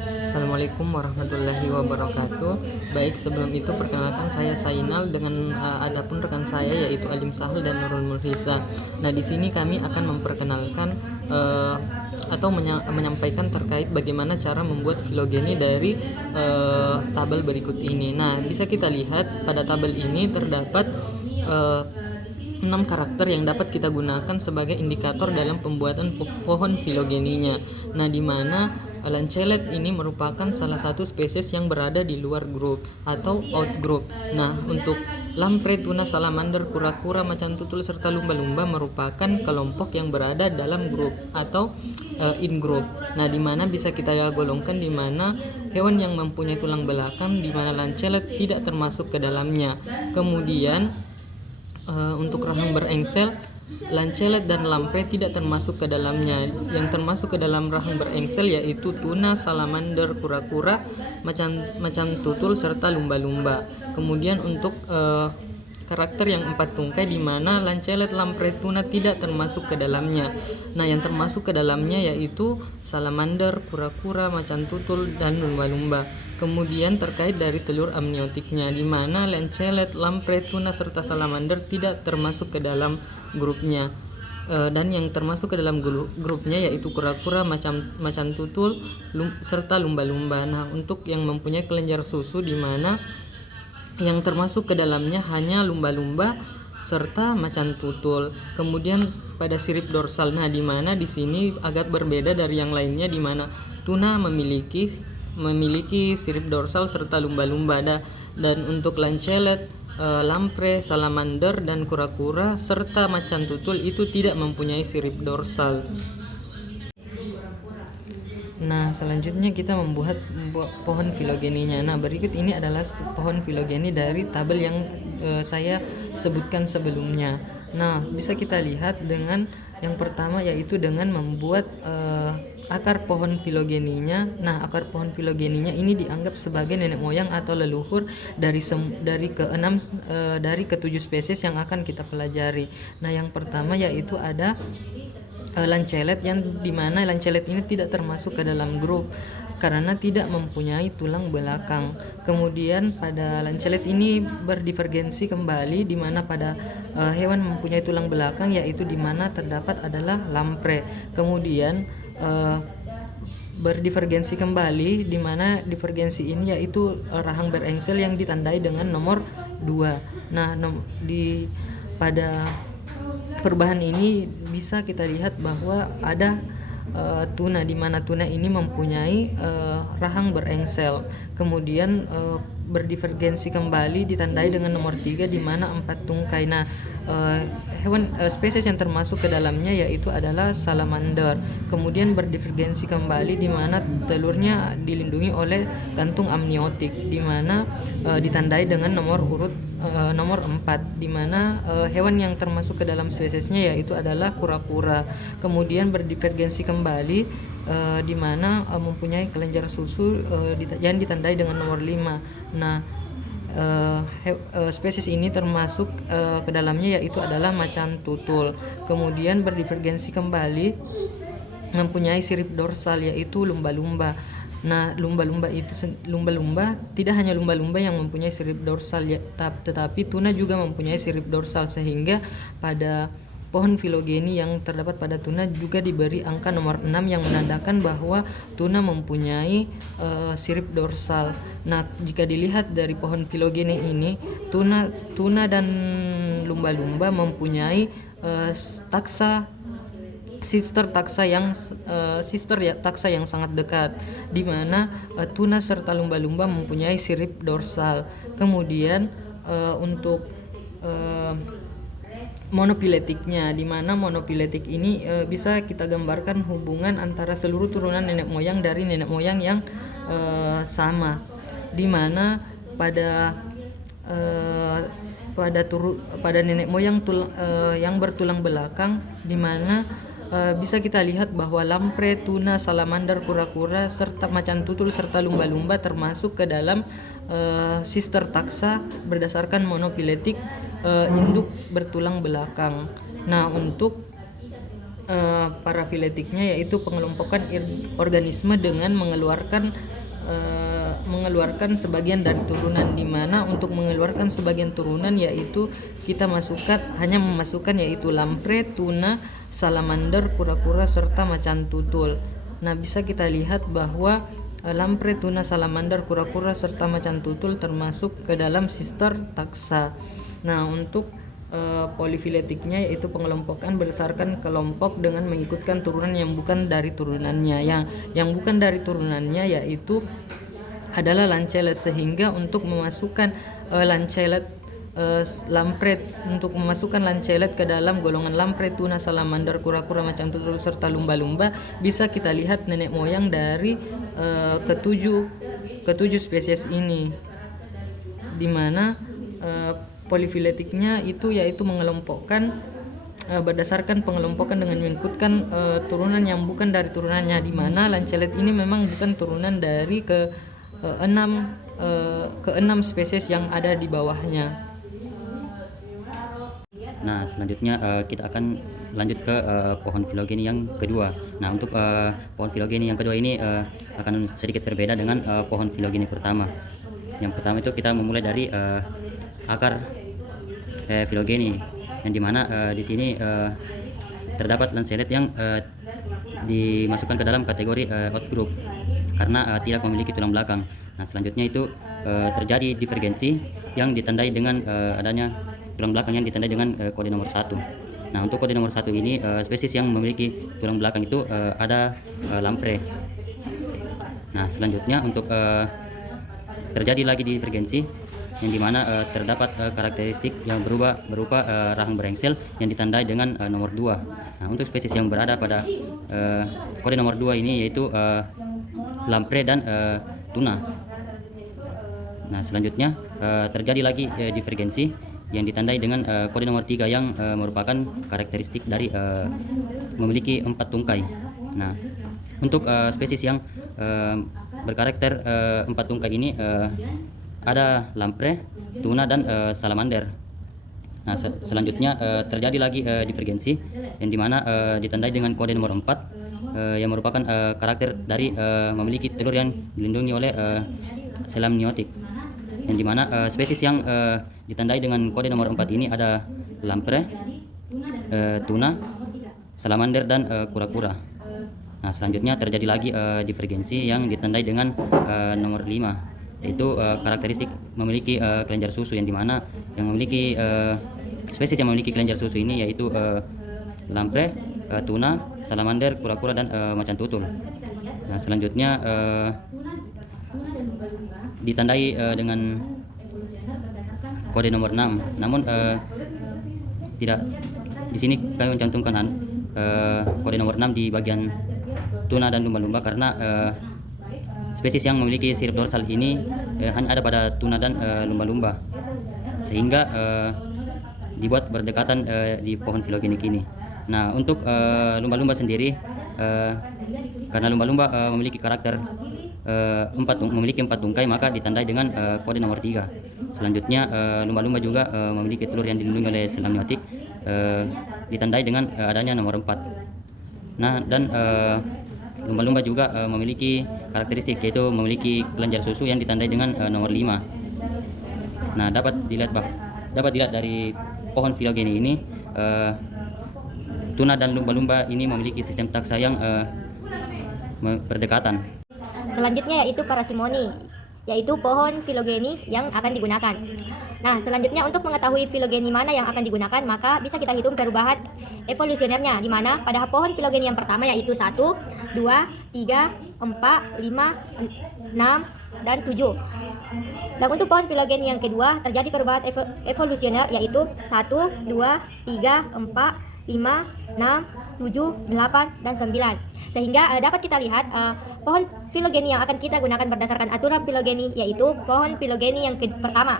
Assalamualaikum warahmatullahi wabarakatuh. Baik, sebelum itu perkenalkan saya Sainal dengan adapun rekan saya yaitu Alim Sahal dan Nurul Mulhisa. Nah, di sini kami akan memperkenalkan atau menyampaikan terkait bagaimana cara membuat filogeni dari tabel berikut ini. Nah, bisa kita lihat pada tabel ini terdapat 6 karakter yang dapat kita gunakan sebagai indikator dalam pembuatan pohon filogeninya. Nah, di mana lancelet ini merupakan salah satu spesies yang berada di luar grup atau outgroup. Nah, untuk lampre, tuna, salamander, kura-kura, macan tutul, serta lumba-lumba merupakan kelompok yang berada dalam grup atau in group. Nah, di mana bisa kita golongkan di mana hewan yang mempunyai tulang belakang, di mana lancelet tidak termasuk ke dalamnya. Kemudian untuk rahang berengsel, lancelet dan lampre tidak termasuk ke dalamnya. Yang termasuk ke dalam rahang berengsel yaitu tuna, salamander, kura-kura, macan tutul, serta lumba-lumba. Kemudian untuk karakter yang 4 tungkai di mana lancelet, lampre, tuna tidak termasuk ke dalamnya. Nah, yang termasuk ke dalamnya yaitu salamander, kura-kura, macan tutul, dan lumba-lumba. Kemudian terkait dari telur amniotiknya di mana lancelet, lampre, tuna, serta salamander tidak termasuk ke dalam grupnya. Dan yang termasuk ke dalam grupnya yaitu kura-kura, macan tutul, serta lumba-lumba. Nah, untuk yang mempunyai kelenjar susu di mana yang termasuk ke dalamnya hanya lumba-lumba serta macan tutul. Kemudian pada sirip dorsal, nah di mana di sini agak berbeda dari yang lainnya di mana tuna memiliki sirip dorsal serta lumba-lumba dan untuk lancelet, lampre, salamander, dan kura-kura serta macan tutul itu tidak mempunyai sirip dorsal. Nah, selanjutnya kita membuat pohon filogeninya. Nah, berikut ini adalah pohon filogeni dari tabel yang saya sebutkan sebelumnya. Nah, bisa kita lihat dengan yang pertama yaitu dengan membuat akar pohon filogeninya. Nah, akar pohon filogeninya ini dianggap sebagai nenek moyang atau leluhur dari ketujuh spesies yang akan kita pelajari. Nah, yang pertama yaitu ada lancelet, yang dimana lancelet ini tidak termasuk ke dalam grup karena tidak mempunyai tulang belakang. Kemudian pada lancelet ini berdivergensi kembali di mana pada hewan mempunyai tulang belakang yaitu di mana terdapat adalah lampre. Kemudian berdivergensi kembali di mana divergensi ini yaitu rahang berengsel yang ditandai dengan nomor 2. Nah, pada perubahan ini bisa kita lihat bahwa ada tuna di mana tuna ini mempunyai rahang berengsel. Kemudian berdivergensi kembali ditandai dengan nomor 3 di mana 4 tungkai. Nah, spesies yang termasuk ke dalamnya yaitu adalah salamander. Kemudian berdivergensi kembali di mana telurnya dilindungi oleh kantung amniotik di mana ditandai dengan nomor 4 di mana hewan yang termasuk ke dalam spesiesnya yaitu adalah kura-kura. Kemudian berdivergensi kembali di mana mempunyai kelenjar susu yang ditandai dengan nomor 5. Nah, spesies ini termasuk ke dalamnya yaitu adalah macan tutul. Kemudian berdivergensi kembali mempunyai sirip dorsal yaitu lumba-lumba. Nah, lumba-lumba tidak hanya lumba-lumba yang mempunyai sirip dorsal ya, tetapi tuna juga mempunyai sirip dorsal sehingga pada pohon filogeni yang terdapat pada tuna juga diberi angka nomor 6 yang menandakan bahwa tuna mempunyai sirip dorsal. Nah, jika dilihat dari pohon filogeni ini, tuna dan lumba-lumba mempunyai sister taksa yang sangat dekat di mana tuna serta lumba-lumba mempunyai sirip dorsal. Kemudian untuk monopiletiknya di mana monopiletik ini bisa kita gambarkan hubungan antara seluruh turunan nenek moyang dari nenek moyang yang sama di mana pada nenek moyang yang bertulang belakang di mana bisa kita lihat bahwa lampre, tuna, salamander, kura-kura, serta macan tutul serta lumba-lumba termasuk ke dalam sister taksa berdasarkan monopiletik induk bertulang belakang. Nah, untuk parafiletiknya, yaitu pengelompokan organisme dengan mengeluarkan sebagian dari turunan, di mana untuk mengeluarkan sebagian turunan yaitu kita hanya memasukkan yaitu lamprey, tuna, salamander, kura-kura serta macan tutul. Nah, bisa kita lihat bahwa lamprey, tuna, salamander, kura-kura serta macan tutul termasuk ke dalam sister taxa. Nah, untuk polifiletiknya yaitu pengelompokan berdasarkan kelompok dengan mengikutkan turunan yang bukan dari turunannya. Yang bukan dari turunannya yaitu adalah lancelet, sehingga untuk memasukkan lancelet ke dalam golongan lamprey, tuna, salamander, kura-kura, macan tutul serta lumba-lumba, bisa kita lihat nenek moyang dari ketujuh spesies ini, di mana polifiletiknya itu yaitu mengelompokkan berdasarkan pengelompokan dengan mengikutkan turunan yang bukan dari turunannya, di mana lancelet ini memang bukan turunan dari keenam spesies yang ada di bawahnya. Nah, selanjutnya kita akan lanjut ke pohon filogeni yang kedua. Nah, untuk pohon filogeni yang kedua ini akan sedikit berbeda dengan pohon filogeni pertama. Yang pertama itu kita memulai dari akar filogeni, yang dimana di sini terdapat lancelet yang dimasukkan ke dalam kategori outgroup karena tidak memiliki tulang belakang. Nah, selanjutnya itu terjadi divergensi yang ditandai dengan adanya tulang belakang yang ditandai dengan kode nomor 1. Nah, untuk kode nomor 1 ini spesies yang memiliki tulang belakang itu ada lamprey. Nah, selanjutnya untuk terjadi lagi divergensi yang dimana terdapat karakteristik yang berubah berupa rahang berengsel yang ditandai dengan nomor 2. Nah, untuk spesies yang berada pada kode nomor 2 ini yaitu lamprey dan tuna. Nah, selanjutnya terjadi lagi divergensi yang ditandai dengan kode nomor 3 yang merupakan karakteristik dari memiliki 4 tungkai. Nah, untuk spesies yang berkarakter 4 tungkai ini ada lamprey, tuna, dan salamander. Nah, selanjutnya terjadi lagi divergensi yang dimana ditandai dengan kode nomor 4 yang merupakan karakter dari memiliki telur yang dilindungi oleh sel amniotik, yang dimana spesies yang ditandai dengan kode nomor 4 ini ada lamprey, tuna, salamander, dan kura-kura. Nah, selanjutnya terjadi lagi divergensi yang ditandai dengan nomor 5, yaitu karakteristik memiliki kelenjar susu, yang dimana yang memiliki spesies yang memiliki kelenjar susu ini yaitu lamprey, tuna, salamander, kura-kura, dan macan tutul. Nah, selanjutnya ditandai dengan kode nomor 6. Namun tidak di sini kami mencantumkan kode nomor 6 di bagian tuna dan lumba-lumba karena spesies yang memiliki sirip dorsal ini hanya ada pada tuna dan lumba-lumba, sehingga dibuat berdekatan di pohon filogenik ini. Nah, untuk lumba-lumba sendiri, karena lumba-lumba memiliki karakter memiliki 4 tungkai, maka ditandai dengan kode nomor 3. Selanjutnya lumba-lumba juga memiliki telur yang dilindungi oleh sel amniotik, ditandai dengan adanya nomor 4. Nah, dan lumba-lumba juga memiliki karakteristik yaitu memiliki kelenjar susu yang ditandai dengan nomor 5. Nah, dapat dilihat dari pohon filogeni ini, tuna dan lumba-lumba ini memiliki sistem taksa yang berdekatan. Selanjutnya yaitu parasimoni, yaitu pohon filogeni yang akan digunakan. Nah, selanjutnya untuk mengetahui filogeni mana yang akan digunakan, maka bisa kita hitung perubahan evolusionernya, di mana pada pohon filogeni yang pertama yaitu 1, 2, 3, 4, 5, 6, dan 7. Dan untuk pohon filogeni yang kedua terjadi perubahan evolusioner yaitu 1, 2, 3, 4, 5, 6, 7, 8, dan 9. Sehingga dapat kita lihat pohon filogeni yang akan kita gunakan berdasarkan aturan filogeni yaitu pohon filogeni yang pertama.